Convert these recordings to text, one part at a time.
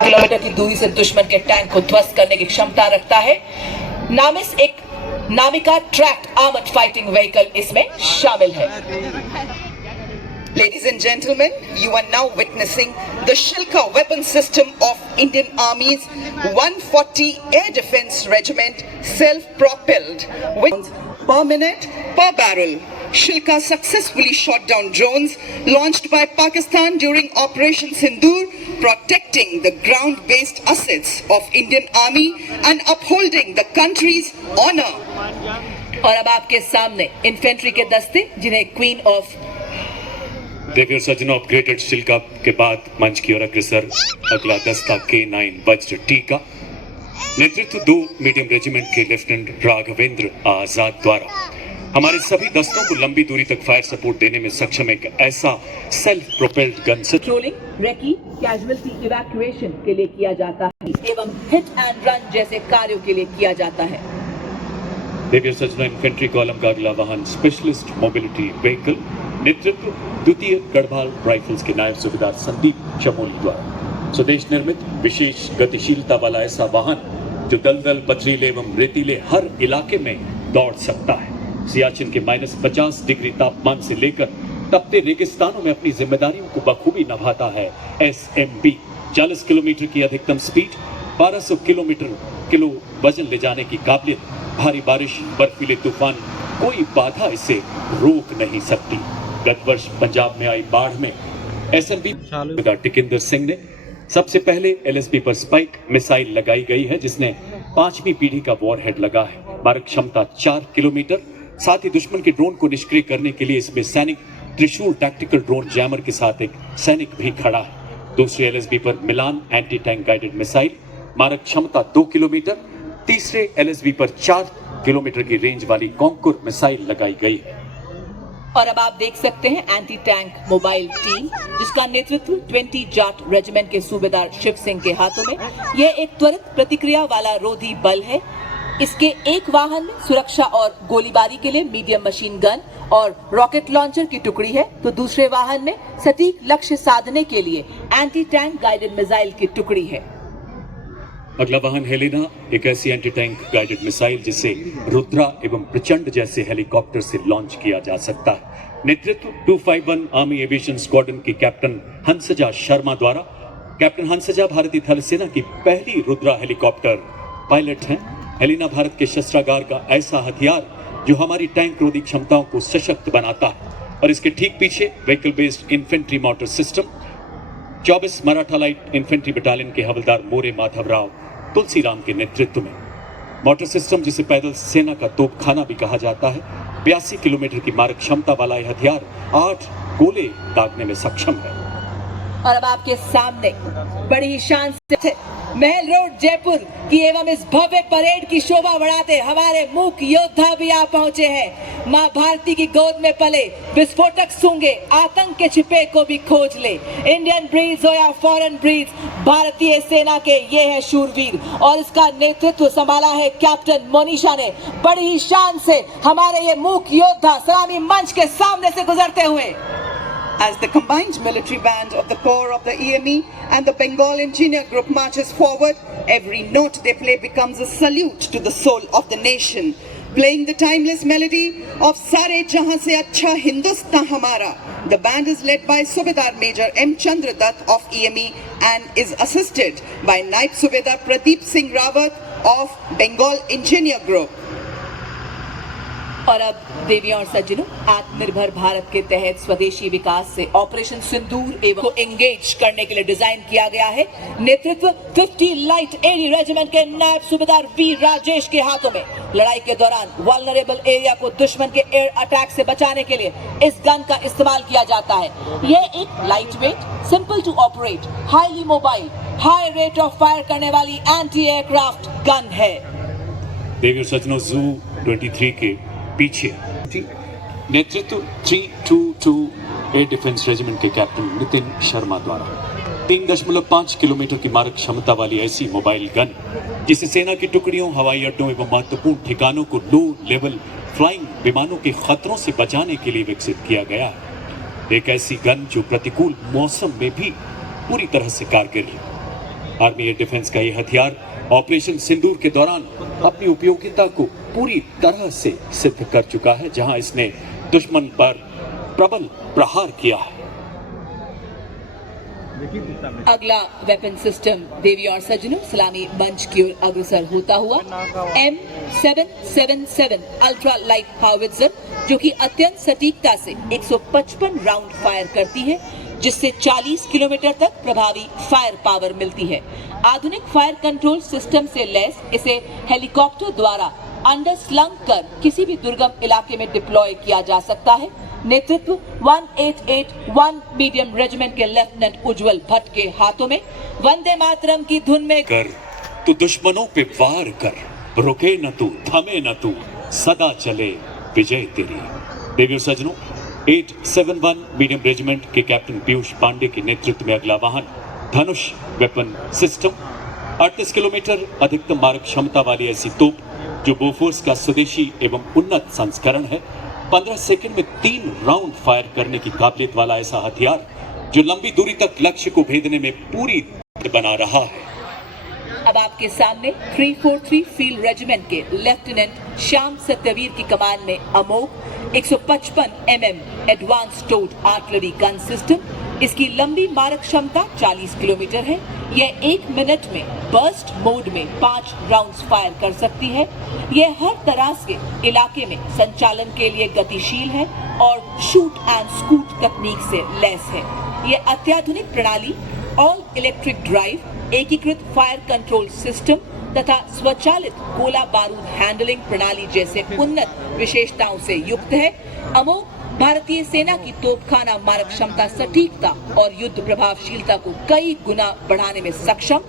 Kilometre की दूरी से दुश्मन के टैंक को ध्वस्त करने की क्षमता रखता है। नामिस एक Navika tracked armoured fighting vehicle इसमें शामिल है। Ladies and gentlemen, you are now witnessing the Shilka weapon system of Indian Army's 140 Air Defence Regiment, self-propelled with per minute per barrel. Shilka successfully shot down drones launched by Pakistan during Operation Sindoor, protecting the ground-based assets of Indian Army and upholding the country's honor. और अब आपके सामने infantry के दस्ते जिन्हें queen of देखिए सज्जनों, upgraded शिल्का के बाद मंच की ओर अग्रसर अगला दस्ता K9 वज्र टी का नेतृत्व 2 मीडियम रेजिमेंट के लेफ्टिनेंट राघवेंद्र आजाद द्वारा हमारे सभी दस्तों को लंबी दूरी तक फायर सपोर्ट देने में सक्षम एक ऐसा self propelled gun patrolling, recce, casualty evacuation के लिए किया जाता है एवं हिट एंड रन जैसे कार्यों के लिए किया जाता है। देखिए सज्जनों, इन्फेंट्री कॉलम का अगला वाहन स्पेशलिस्ट मोबिलिटी व्हीकल नेतृत्व द्वितीय गढ़वाल राइफल्स के नायब सूबेदार संदीप चमोली द्वारा स्वदेश निर्मित विशेष गतिशीलता वाला ऐसा वाहन जो दलदल, पथरीले एवं रेतीले हर इलाके में दौड़ सकता है। सियाचिन के -50 डिग्री तापमान से लेकर तपते रेगिस्तानों में अपनी जिम्मेदारियों को बखूबी निभाता है SMB। 40 किलोमीटर की अधिकतम स्पीड, 1200 किलो वजन ले जाने की काबिलियत, भारी बारिश, बर्फीले तूफान, कोई बाधा इसे रोक नहीं सकती। गत वर्ष पंजाब में आई बाढ़ में SMB टिकिंदर सिंह ने सबसे पहले LSB पर स्पाइक मिसाइल लगाई गई है जिसने 5वीं पीढ़ी का वॉरहेड लगा है। मारक क्षमता 4 किलोमीटर। साथ ही दुश्मन के ड्रोन को निष्क्रिय करने के लिए इसमें सैनिक त्रिशूल टैक्टिकल ड्रोन जैमर के साथ एक सैनिक भी खड़ा है। दूसरे LSB पर मिलान एंटी टैंक गाइडेड मिसाइल, मारक क्षमता 2 किलोमीटर। तीसरे LSB पर 4 किलोमीटर की रेंज वाली कॉन्कुर मिसाइल लगाई गई है। और अब आप देख सकते हैं एंटी टैंक मोबाइल टीम जिसका नेतृत्व 20 जाट रेजिमेंट के सूबेदार शिव सिंह के हाथों में। यह एक त्वरित प्रतिक्रिया वाला रोधी बल है। इसके एक वाहन में सुरक्षा और गोलीबारी के लिए मीडियम मशीन गन और रॉकेट लॉन्चर की टुकड़ी है, तो दूसरे वाहन में सटीक लक्ष्य साधने के लिए एंटी टैंक गाइडेड मिसाइल की टुकड़ी है। अगला वाहन हेलेना, एक ऐसी एंटी टैंक गाइडेड मिसाइल जिसे रुद्रा एवं प्रचंड जैसे हेलीकॉप्टर से लॉन्च किया जा सकता है। नेतृत्व 251 आर्मी एविएशन स्क्वाड्रन की कैप्टन हंसजा शर्मा द्वारा। कैप्टन हंसजा भारतीय थल सेना की पहली रुद्रा हेलीकॉप्टर पायलट हैं। हेलेना भारत के शस्त्रागार का ऐसा हथियार जो हमारी टैंक रोधी क्षमताओं को सशक्त बनाता है। और इसके ठीक पीछे vehicle based infantry motor system 24 Maratha light infantry battalion के हवलदार मोरे माधवराव तुलसीराम के नेतृत्व में मोटर सिस्टम जिसे पैदल सेना का तोपखाना भी कहा जाता है। 82 किलोमीटर की मारक क्षमता वाला यह हथियार 8 गोले दागने में सक्षम है। और अब आपके सामने बड़ी ही शान से महल रोड जयपुर की एवं इस भव्य परेड की शोभा बढ़ाते हमारे मूक योद्धा भी आ पहुंचे हैं। मां भारती की गोद में पले, विस्फोटक सूंघे, आतंक के छिपे को भी खोज ले। इंडियन ब्रीड्स हो या फॉरेन ब्रीड्स, भारतीय सेना के ये है शूरवीर और इसका नेतृत्व संभाला है कैप्टन मोनिशा ने। बड़ी ही शान से हमारे ये मूक योद्धा सलामी मंच के सामने से गुजरते हुए As the combined military band of the corps of the EME and the Bengal Engineer Group marches forward, every note they play becomes a salute to the soul of the nation. Playing the timeless melody of Sare Jahan Se Acha Hindustan Hamara, the band is led by Subedar Major M. Chandradutt of EME and is assisted by Naib Subedar Pradeep Singh Rawat of Bengal Engineer Group. और अब देवियों और सज्जनों, आत्मनिर्भर भारत के तहत स्वदेशी विकास से ऑपरेशन सिंदूर एवं को एंगेज करने के लिए डिजाइन किया गया है। नेतृत्व 50 लाइट एरी रेजिमेंट के नायब सूबेदार वी राजेश के हाथों में। लड़ाई के दौरान वल्नरेबल एरिया को दुश्मन के एयर अटैक से बचाने के लिए इस गन का इस्तेमाल किया जाता है। यह एक light weight, simple to operate, highly mobile, high rate of fire करने वाली एंटी एयरक्राफ्ट गन है। देवियों और सज्जनों, जू 23 के पीछे नेतृत्व 322 एयर डिफेंस रेजिमेंट के कैप्टन नितिन शर्मा द्वारा 3.5 किलोमीटर की मारक क्षमता वाली ऐसी मोबाइल गन जिसे सेना की टुकड़ियों, हवाई अड्डों एवं महत्वपूर्ण ठिकानों को लो लेवल फ्लाइंग विमानों के खतरों से बचाने के लिए विकसित किया गया है। एक ऐसी गन जो प्रतिकूल मौसम में भी पूरी तरह से कारगर है। आर्मी एयर डिफेंस का ये हथियार ऑपरेशन सिंदूर के दौरान अपनी उपयोगिता को पूरी तरह से सिद्ध कर चुका है, जहां इसने दुश्मन पर प्रबल प्रहार किया है। अगला वेपन सिस्टम देवी और सज्जनों सलामी मंच की ओर अग्रसर होता हुआ M777 अल्ट्रा लाइट हाउवित्जर, जो कि अत्यंत सटीकता से 155 राउंड फायर करती है, जिससे 40 किलोमीटर तक प्रभावी फायर पावर मिलती है। आधुनिक फायर कंट्रोल सिस्टम से लैस इसे हेलीकॉप्टर द्वारा अंडर स्लंग कर किसी भी दुर्गम इलाके में डिप्लॉय किया जा सकता है। नेतृत्व 1881 मीडियम रेजिमेंट के लेफ्टिनेंट उज्जवल भट्ट के हाथों में वंदे मातरम की धुन में कर तू दुश्मनों पे वार कर, रुके न तू, थमे न तू, सदा चले विजय तेरी। देवियों सज्जनों, 871 मीडियम रेजिमेंट के कैप्टन पीयूष पांडे के नेतृत्व में अगला वाहन धनुष वेपन सिस्टम 38 किलोमीटर अधिकतम मारक क्षमता वाली ऐसी तोप, जो बोफोर्स का स्वदेशी एवं उन्नत संस्करण है, 15 सेकंड में 3 राउंड फायर करने की काबिलियत वाला ऐसा हथियार, जो लंबी दूरी तक लक्ष्य को भेदने में पूरी बना रहा है। अब आपके सामने 343 फील्ड रेजिमेंट के लेफ्टिनेंट श्याम सत्यवीर की कमान में अमोघ 155 mm advance toad artillery gun system. इसकी लंबी मारक क्षमता 40 किलोमीटर है। यह 1 मिनट में बर्स्ट मोड में 5 राउंड्स फायर कर सकती है। यह हर तरह के इलाके में संचालन के लिए गतिशील है और शूट एंड स्कूट तकनीक से लैस है। यह अत्याधुनिक प्रणाली ऑल इलेक्ट्रिक ड्राइव, एकीकृत फायर कंट्रोल सिस्टम तथा स्वचालित गोला बारूद हैंडलिंग प्रणाली जैसे उन्नत विशेषताओं से युक्त है। अमोघ भारतीय सेना की तोपखाना मारक क्षमता, सटीकता और युद्ध प्रभावशीलता को कई गुना बढ़ाने में सक्षम।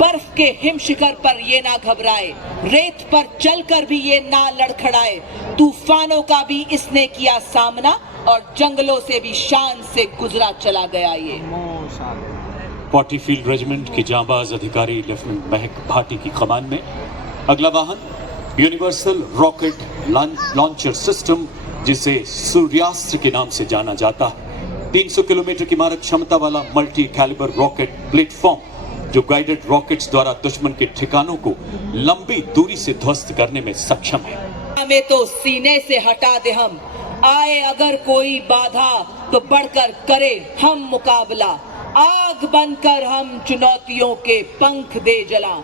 बर्फ के हिम शिखर पर ये ना घबराए, रेत पर चलकर भी ये ना लड़खड़ाए, तूफानों का भी इसने किया सामना और जंगलों से भी शान से गुजरा चला गया ये। 40 फील्ड रेजिमेंट के जांबाज अधिकारी लेफ्टिनेंट महक भाटी की कमान में अगला वाहन यूनिवर्सल रॉकेट लॉन्चर सिस्टम, जिसे सूर्यास्त्र के नाम से जाना जाता है, 300 किलोमीटर की मारक क्षमता वाला मल्टी कैलिबर रॉकेट प्लेटफॉर्म, जो गाइडेड रॉकेट्स द्वारा दुश्मन के ठिकानों को लंबी दूरी से ध्वस्त करने में सक्षम है। हमें तो सीने से हटा दे हम, आए अगर कोई बाधा तो बढ़कर करे हम मुकाबला, आग बनकर हम चुनौतियों के पंख दे जला।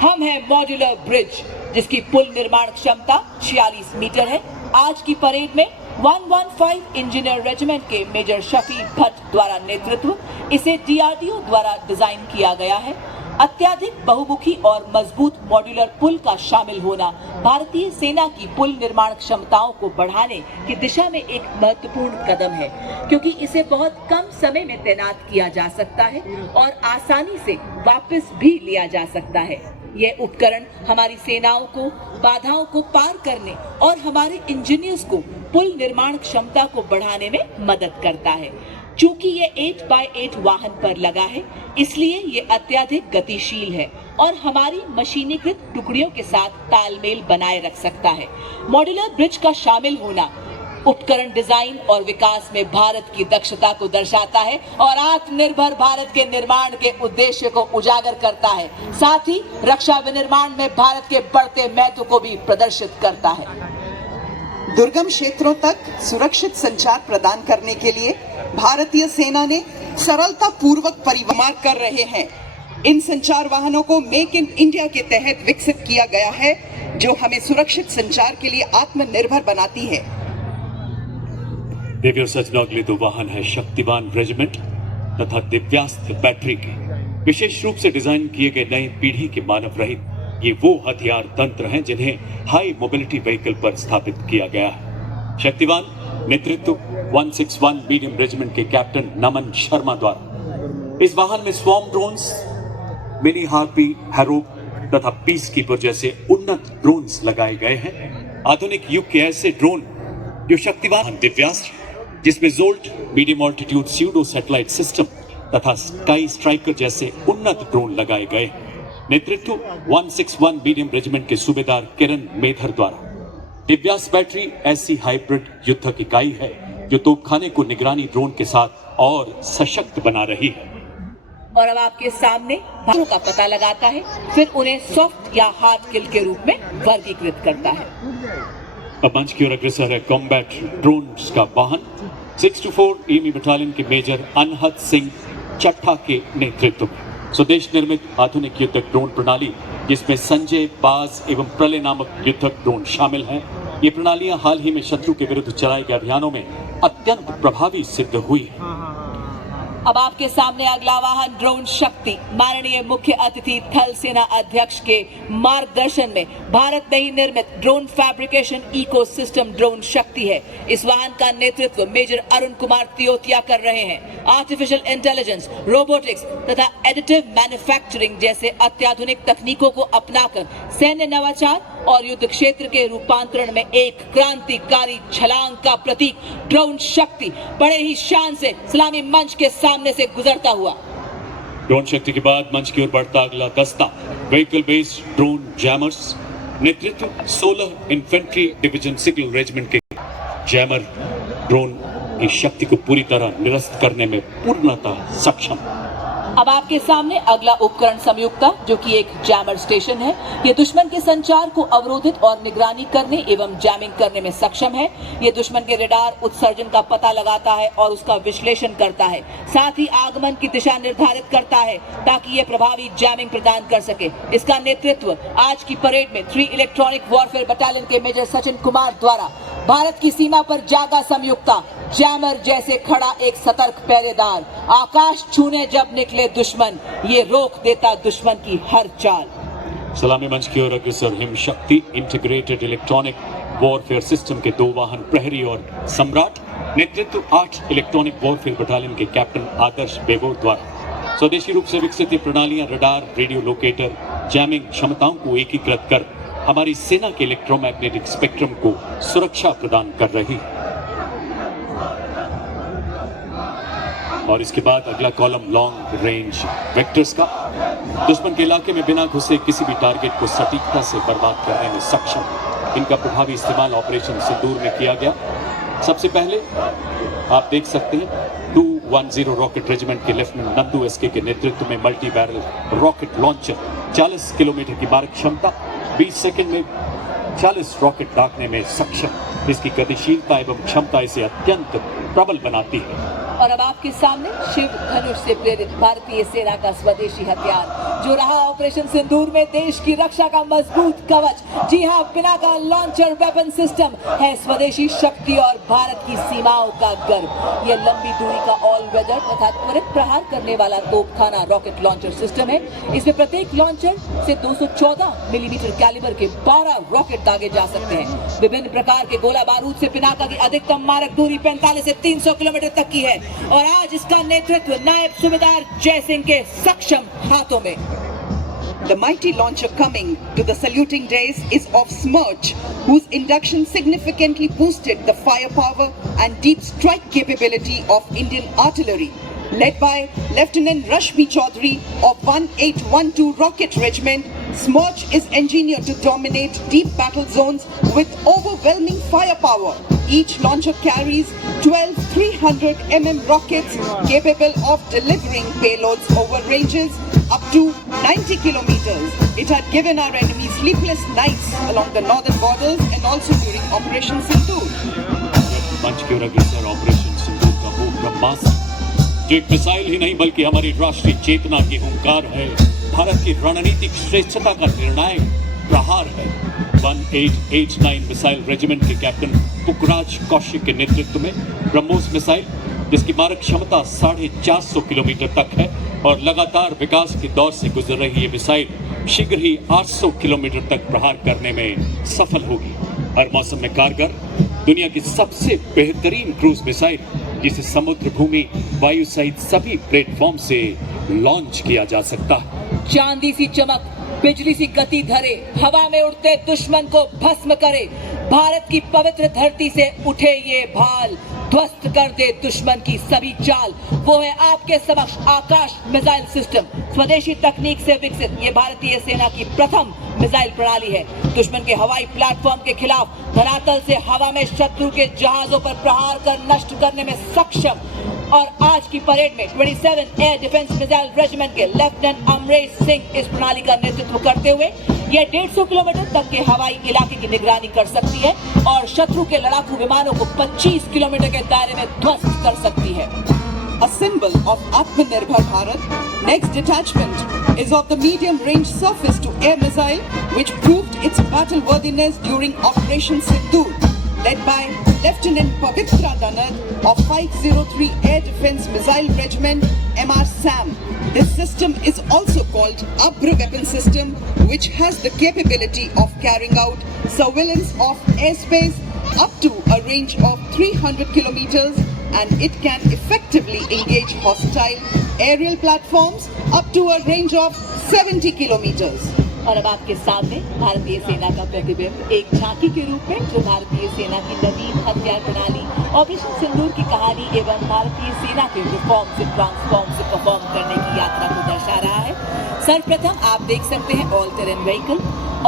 हम है मॉड्यूलर ब्रिज, जिसकी पुल निर्माण क्षमता 46 मीटर है। आज की परेड में 115 इंजीनियर रेजिमेंट के मेजर शफी भट्ट द्वारा नेतृत्व इसे डीआरडीओ द्वारा डिजाइन किया गया है। अत्याधिक बहुमुखी और मजबूत मॉड्यूलर पुल का शामिल होना भारतीय सेना की पुल निर्माण क्षमताओं को बढ़ाने की दिशा में एक महत्वपूर्ण कदम है, क्योंकि इसे बहुत कम समय में तैनात किया जा सकता है और आसानी से वापस भी लिया जा सकता है। यह उपकरण हमारी सेनाओं को बाधाओं को पार करने और हमारे इंजीनियर्स को पुल निर्माण क्षमता को बढ़ाने में मदद करता है। चूंकि ये 8x8 वाहन पर लगा है, इसलिए ये अत्यधिक गतिशील है और हमारी मशीनीकृत टुकड़ियों के साथ तालमेल बनाए रख सकता है। मॉड्यूलर ब्रिज का शामिल होना उपकरण डिजाइन और विकास में भारत की दक्षता को दर्शाता है और आत्मनिर्भर भारत के निर्माण के उद्देश्य को उजागर करता है। साथ ही रक्षा विनिर्माण में भारत के बढ़ते महत्व को भी प्रदर्शित करता है। दुर्गम क्षेत्रों तक सुरक्षित संचार प्रदान करने के लिए भारतीय सेना ने सरलता पूर्वक परिवहन कर रहे हैं। इन संचार वाहनों को मेक इन इंडिया के तहत विकसित किया गया है, जो हमें सुरक्षित संचार के लिए आत्मनिर्भर बनाती है। देवियों सज्जनों, अगले 2 वाहन है शक्तिवान रेजिमेंट तथा दिव्यास्त्र बैटरी के विशेष रूप से डिजाइन किए गए नए पीढ़ी के मानव रहित ये वो हथियार तंत्र हैं जिन्हें हाई मोबिलिटी व्हीकल पर स्थापित किया गया है। शक्तिवान नेतृत्व 161 मीडियम रेजिमेंट के कैप्टन नमन शर्मा द्वारा इस वाहन में स्वॉर्म ड्रोन्स, मिनी हार्पी, हैरोप तथा पीस कीपर जैसे उन्नत ड्रोन्स लगाए गए हैं। आधुनिक युग के ऐसे ड्रोन जो शक्तिवान दिव्यास्त्र, जिसमें jolt medium altitude pseudo satellite system तथा स्काई स्ट्राइकर जैसे उन्नत ड्रोन लगाए गए। नेतृत्व 161 मीडियम रेजिमेंट के सूबेदार किरण मेधर द्वारा। दिव्यास्त्र बैटरी ऐसी हाइब्रिड युद्धक इकाई है जो तोपखाने को निगरानी ड्रोन के साथ और सशक्त बना रही है। और अब आपके सामने भागों का पता लगाता है, फिर उन्हें सॉफ्ट या हार्ड किल के रूप में वर्गीकृत करता है। अब मंच की ओर अग्रसर है कॉम्बैट ड्रोन्स का वाहन 624 EME बटालियन के मेजर अनहद सिंह चट्टा के नेतृत्व में स्वदेश निर्मित आधुनिक युद्धक ड्रोन प्रणाली, जिसमें संजय, बाज एवं प्रलय नामक युद्धक ड्रोन शामिल हैं। ये प्रणालियां हाल ही में शत्रु के विरुद्ध चलाए गए अभियानों में अत्यंत प्रभावी सिद्ध हुई है। अब आपके सामने अगला वाहन ड्रोन शक्ति, माननीय मुख्य अतिथि थल सेना अध्यक्ष के मार्गदर्शन में भारत में ही निर्मित ड्रोन फैब्रिकेशन इकोसिस्टम ड्रोन शक्ति है। इस वाहन का नेतृत्व मेजर अरुण कुमार तियोतिया कर रहे हैं। आर्टिफिशियल इंटेलिजेंस, रोबोटिक्स तथा एडिटिव मैन्युफैक्चरिंग जैसे अत्याधुनिक तकनीकों को अपनाकर सैन्य नवाचार और युद्ध क्षेत्र के रूपांतरण में एक क्रांतिकारी छलांग का प्रतीक ड्रोन शक्ति बड़े ही शान से सलामी मंच के सामने से गुजरता हुआ। ड्रोन शक्ति के बाद मंच की ओर बढ़ता अगला दस्ता व्हीकल बेस्ड ड्रोन जैमर्स, नेतृत्व 16 इन्फेंट्री डिवीजन सिग्नल रेजिमेंट के जैमर ड्रोन की शक्ति को पूरी तरह निरस्त करने में पूर्णतः सक्षम। अब आपके सामने अगला उपकरण संयुक्ता, जो कि एक जैमर स्टेशन है। ये दुश्मन के संचार को अवरोधित और निगरानी करने एवं जैमिंग करने में सक्षम है। ये दुश्मन के रडार उत्सर्जन का पता लगाता है और उसका विश्लेषण करता है, साथ ही आगमन की दिशा निर्धारित करता है ताकि ये प्रभावी जैमिंग प्रदान कर सके। इसका नेतृत्व आज की परेड में 3 इलेक्ट्रॉनिक वॉरफेयर बटालियन के मेजर सचिन कुमार द्वारा भारत की सीमा पर जागा संयुक्ता, जैमर जैसे खड़ा एक सतर्क पहरेदार, आकाश छूने जब निकले दुश्मन, ये रोक देता दुश्मन की हर चाल। सलामी मंच की ओर अग्रसर हिम शक्ति इंटीग्रेटेड इलेक्ट्रॉनिक वॉरफेयर सिस्टम के 2 वाहन प्रहरी और सम्राट, नेतृत्व 8 इलेक्ट्रॉनिक वॉरफेयर बटालियन के कैप्टन आदर्श बेगोर द्वारा। स्वदेशी रूप से विकसित ये प्रणालियां रडार, रेडियो लोकेटर, जैमिंग क्षमताओं को एकीकृत कर हमारी सेना के इलेक्ट्रोमैग्नेटिक स्पेक्ट्रम को सुरक्षा प्रदान कर रही है। और इसके बाद अगला कॉलम लॉन्ग रेंज वेक्टर्स का, दुश्मन के इलाके में बिना घुसे किसी भी टारगेट को सटीकता से बर्बाद करने में सक्षम। इनका प्रभावी इस्तेमाल ऑपरेशन सिंदूर में किया गया। सबसे पहले आप देख सकते हैं 210 रॉकेट रेजिमेंट के लेफ्टिनेंट नंदू एसके के नेतृत्व में multi barrel rocket launcher 40 kilometre की मारक क्षमता, 20 सेकंड में 40 रॉकेट दागने में सक्षम। इसकी गतिशीलता एवं क्षमता इसे अत्यंत प्रबल बनाती है। और अब आपके सामने शिव धनुष से प्रेरित भारतीय सेना का स्वदेशी हथियार, जो रहा ऑपरेशन सिंदूर में देश की रक्षा का मजबूत कवच। जी हां, पिनाका लॉन्चर वेपन सिस्टम है स्वदेशी शक्ति और भारत की सीमाओं का गर्व। यह लंबी दूरी का ऑल वेदर तथा त्वरित प्रहार करने वाला तोपखाना रॉकेट लॉन्चर सिस्टम है। इसमें प्रत्येक लॉन्चर से 214 मिलीमीटर कैलिबर के 12 रॉकेट दागे जा सकते हैं। विभिन्न प्रकार के गोला बारूद से पिनाका की अधिकतम मारक दूरी 45 से 300 किलोमीटर तक की है और आज इसका नेतृत्व नायब सूबेदार जय सिंह के सक्षम हाथों में। The mighty launcher coming to the saluting days is of Smerch, whose induction significantly boosted the firepower and deep strike capability of Indian artillery. Led by Lieutenant Rashmi Chaudhary of 1812 Rocket Regiment, Smerch is engineered to dominate deep battle zones with overwhelming firepower. Each launcher carries 12 300 mm rockets capable of delivering payloads over ranges up to 90 kilometers. It had given our enemy sleepless nights along the northern borders and also during Operation Sindoor. मंच की ओर अग्रसर operation सिंदूर का वो ब्रह्मास्त्र, जो एक missile ही नहीं बल्कि हमारी राष्ट्रीय चेतना की हुंकार है, भारत की रणनीतिक श्रेष्ठता का निर्णायक प्रहार है। 1889 मिसाइल रेजिमेंट के कैप्टन पुखराज कौशिक के नेतृत्व में ब्रह्मोस मिसाइल, जिसकी मारक क्षमता 450 किलोमीटर तक है और लगातार विकास के दौर से गुजर रही ये मिसाइल शीघ्र ही 800 किलोमीटर तक प्रहार करने में सफल होगी। हर मौसम में कारगर, दुनिया की सबसे बेहतरीन क्रूज मिसाइल, जिसे समुद्र, भूमि, वायु सहित सभी प्लेटफॉर्म से लॉन्च किया जा सकता है। चांदी सी चमक, बिजली सी गति धरे, हवा में उड़ते दुश्मन को भस्म करे। भारत की पवित्र धरती से उठे ये भाल, ध्वस्त कर दे दुश्मन की सभी चाल। वो है आपके समक्ष आकाश मिसाइल सिस्टम, स्वदेशी तकनीक से विकसित। ये भारतीय सेना की प्रथम मिसाइल प्रणाली है। दुश्मन के हवाई प्लेटफॉर्म के खिलाफ धरातल से हवा में शत्रु के जहाजों पर प्रहार कर नष्ट करने में सक्षम। और आज की परेड में 27 एयर डिफेंस मिसाइल रेजिमेंट के लेफ्टिनेंट अमरेश सिंह इस प्रणाली का नेतृत्व करते हुए यह 150 किलोमीटर तक के हवाई इलाके की निगरानी कर सकती है और शत्रु के लड़ाकू विमानों को 25 किलोमीटर के दायरे में ध्वस्त कर सकती है। A symbol of Atmanirbhar Bharat, next detachment is of the medium-range surface-to-air missile, which proved its battle-worthiness during Operation Sindoor, led by Lieutenant Pavitra Danad of 503 Air Defence Missile Regiment, MR SAM. This system is also called Abra Weapon System, which has the capability of carrying out surveillance of airspace up to a range of 300 kilometers, and it can effectively engage hostile aerial platforms up to a range of 70 kilometers. और अब आपके सामने भारतीय सेना का प्रतिबिंब एक झांकी के रूप में जो भारतीय सेना की नवीन हथियार प्रणाली ऑपरेशन सिंदूर की कहानी एवं भारतीय सेना के रिफॉर्म से ट्रांसफॉर्म से परफॉर्म करने की यात्रा को दर्शा रहा है। सर्वप्रथम आप देख सकते हैं ऑल टेरेन व्हीकल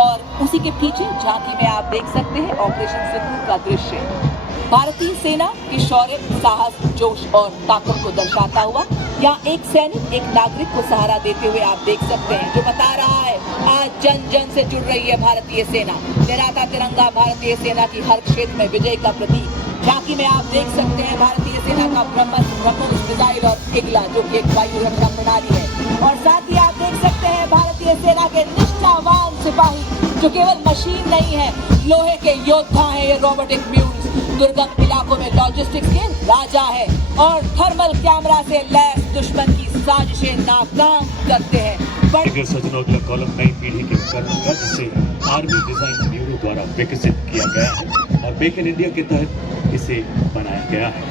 और उसी के पीछे झांकी में आप देख सकते हैं ऑपरेशन सिंदूर का दृश्य भारतीय सेना के शौर्य, साहस, जोश और ताकत को दर्शाता हुआ। यहाँ एक सैनिक एक नागरिक को सहारा देते हुए आप देख सकते हैं जो बता रहा है आज जन जन से जुड़ रही है भारतीय सेना। लहराता तिरंगा भारतीय सेना की हर क्षेत्र में विजय का प्रतीक। झांकी में आप देख सकते हैं भारतीय सेना का ब्रह्मोस मिसाइल और इगला जो कि एक वायु रक्षा प्रणाली है और साथ ही आप देख सकते हैं भारतीय सेना के निष्ठावान सिपाही जो केवल मशीन नहीं है, लोहे के योद्धा है। ये रोबोटिक म्यूल्स दुर्गम इलाकों में लॉजिस्टिक्स के राजा है और थर्मल कैमरा से लैस दुश्मन की साजिशें नाकाम करते हैं। सजनों अगला कॉलम नई पीढ़ी के उपकरण का जिसे आर्मी डिजाइन ब्यूरो द्वारा विकसित किया गया है और मेक इन इंडिया के तहत इसे बनाया गया है।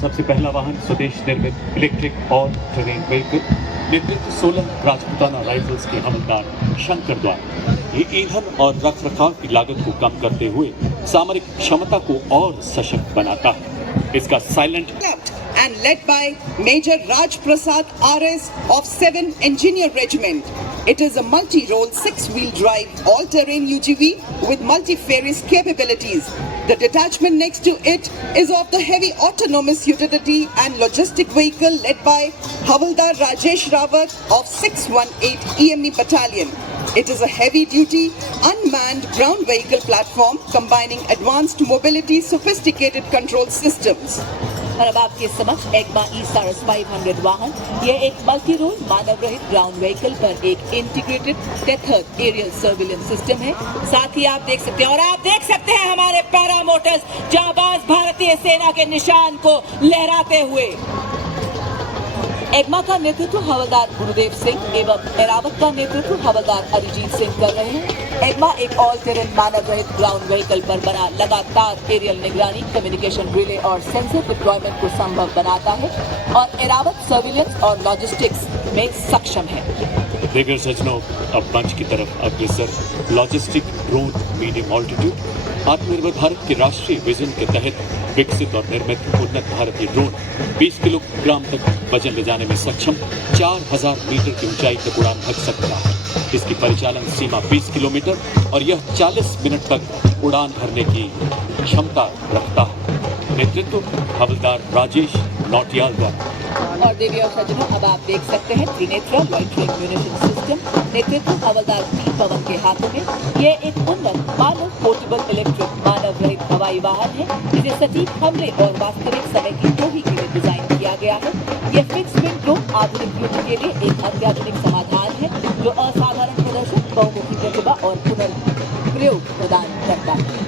सबसे पहला वाहन स्वदेश निर्मित इलेक्ट्रिक ऑल टेरेन व्हीकल, नेतृत्व 16 राजपूताना राइफल्स के हवलदार शंकर द्वारा। ये ईंधन और रख रखाव की लागत को कम करते हुए सामरिक क्षमता को और सशक्त बनाता है। इसका silent and led by Major Raj Prasad RS of 7 Engineer Regiment. It is a multi-role 6-wheel drive all-terrain UGV with multifarious capabilities. The detachment next to it is of the heavy autonomous utility and logistic vehicle led by Havaldar Rajesh Rawat of 618 EME Battalion. It is a heavy-duty, unmanned ground vehicle platform combining advanced mobility, sophisticated control systems. और अब आपके समक्ष एग्मा ई-सारस 500 वाहन। यह एक multi role मानव रहित ground vehicle पर एक integrated tethered aerial surveillance system है। साथ ही आप देख सकते हैं और आप देख सकते हैं हमारे पैरामोटर्स जांबाज भारतीय सेना के निशान को लहराते हुए। एग्मा का नेतृत्व हवलदार गुरुदेव सिंह एवं एरावत का नेतृत्व हवलदार अरिजीत सिंह कर रहे हैं। एग्मा एक ऑल टेरेन मानव रहित ग्राउंड व्हीकल पर बना लगातार एरियल निगरानी, कम्युनिकेशन रिले और सेंसर डिप्लॉयमेंट को संभव बनाता है और एरावत सर्विलेंस और लॉजिस्टिक्स में सक्षम है। दिग्गर सज्जनों अब मंच की तरफ अग्रसर लॉजिस्टिक ड्रोन मीडियम ऑल्टीट्यूड आत्मनिर्भर भारत के राष्ट्रीय विजन के तहत विकसित और निर्मित उन्नत भारतीय ड्रोन 20 किलोग्राम तक वजन ले जाने में सक्षम 4000 मीटर की ऊंचाई तक उड़ान भर सकता है। इसकी परिचालन सीमा 20 किलोमीटर और यह 40 मिनट तक उड़ान भरने की क्षमता रखता है। नेतृत्व हवलदार राजेश नौटियाल द्वारा। और देवी और सज्जनों अब आप देख सकते हैं त्रिनेत्र लॉइटरिंग म्यूनिशन सिस्टम, नेतृत्व हवलदार पी पवन के हाथों में। यह एक उन्नत मानव पोर्टेबल इलेक्ट्रिक मानव रहित हवाई वाहन है जिसे सटीक हमले और वास्तविक समय की टोही के लिए डिजाइन किया गया है। यह फिक्स विंग ड्रोन आधुनिक युद्ध के लिए एक अत्याधुनिक समाधान है जो असाधारण प्रदर्शन, बहुमुखी प्रतिभा और पुनर्प्रयोग प्रदान करता है।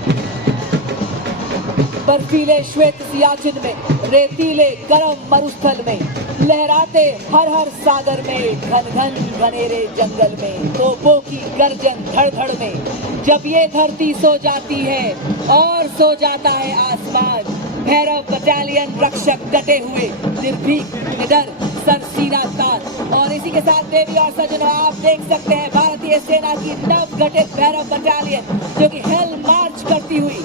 बर्फीले श्वेत सियाचिन में, रेतीले गरम मरुस्थल में, लहराते हर हर सागर में, घन घन घनेरे जंगल में, तोपों की गर्जन धड़ धड़ में, जब ये धरती सो जाती है और सो जाता है आसमान, भैरव बटालियन रक्षक डटे हुए, निर्भीक निडर सरसीना तान। और इसी के साथ देवी और सज्जनों आप देख सकते हैं भारतीय सेना की नव गठित भैरव बटालियन जो कि हेल मार्च करती हुई